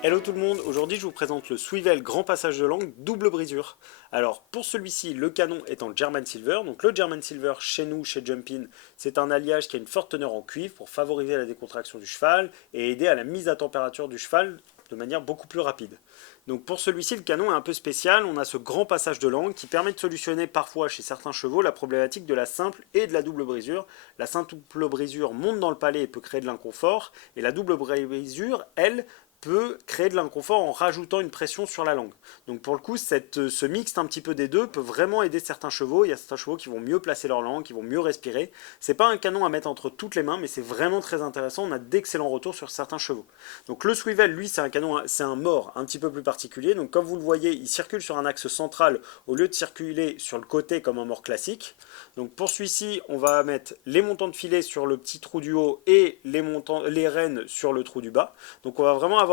Hello tout le monde, aujourd'hui je vous présente le Swivel grand passage de langue double brisure. Alors pour celui-ci, le canon est en German Silver. Donc le German Silver chez nous, chez Jumpin, c'est un alliage qui a une forte teneur en cuivre pour favoriser la décontraction du cheval et aider à la mise à température du cheval de manière beaucoup plus rapide. Donc pour celui-ci, le canon est un peu spécial. On a ce grand passage de langue qui permet de solutionner parfois chez certains chevaux la problématique de la simple et de la double brisure. La simple brisure monte dans le palais et peut créer de l'inconfort, et la double brisure, elle, peut créer de l'inconfort en rajoutant une pression sur la langue. Donc pour le coup, ce mixte un petit peu des deux peut vraiment aider certains chevaux. Il y a certains chevaux qui vont mieux placer leur langue, qui vont mieux respirer. C'est pas un canon à mettre entre toutes les mains, mais c'est vraiment très intéressant. On a d'excellents retours sur certains chevaux. Donc le Swivel, lui, c'est un canon, c'est un mort un petit peu plus particulier. Donc comme vous le voyez, il circule sur un axe central au lieu de circuler sur le côté comme un mort classique. Donc pour celui-ci, on va mettre les montants de filet sur le petit trou du haut et les rênes sur le trou du bas. Donc on va vraiment avoir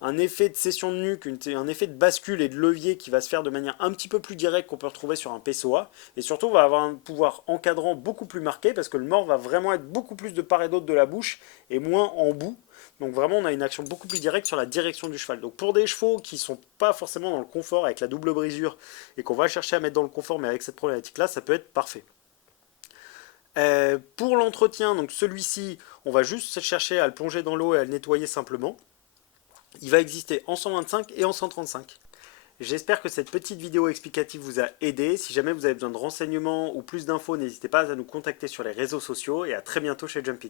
un effet de cession de nuque, un effet de bascule et de levier qui va se faire de manière un petit peu plus directe qu'on peut retrouver sur un PSOA. Et surtout, on va avoir un pouvoir encadrant beaucoup plus marqué parce que le mort va vraiment être beaucoup plus de part et d'autre de la bouche et moins en bout. Donc vraiment, on a une action beaucoup plus directe sur la direction du cheval. Donc pour des chevaux qui ne sont pas forcément dans le confort avec la double brisure et qu'on va chercher à mettre dans le confort, mais avec cette problématique-là, ça peut être parfait. Pour l'entretien, donc celui-ci, on va juste chercher à le plonger dans l'eau et à le nettoyer simplement. Il va exister en 125 et en 135. J'espère que cette petite vidéo explicative vous a aidé. Si jamais vous avez besoin de renseignements ou plus d'infos, n'hésitez pas à nous contacter sur les réseaux sociaux et à très bientôt chez Jumpin.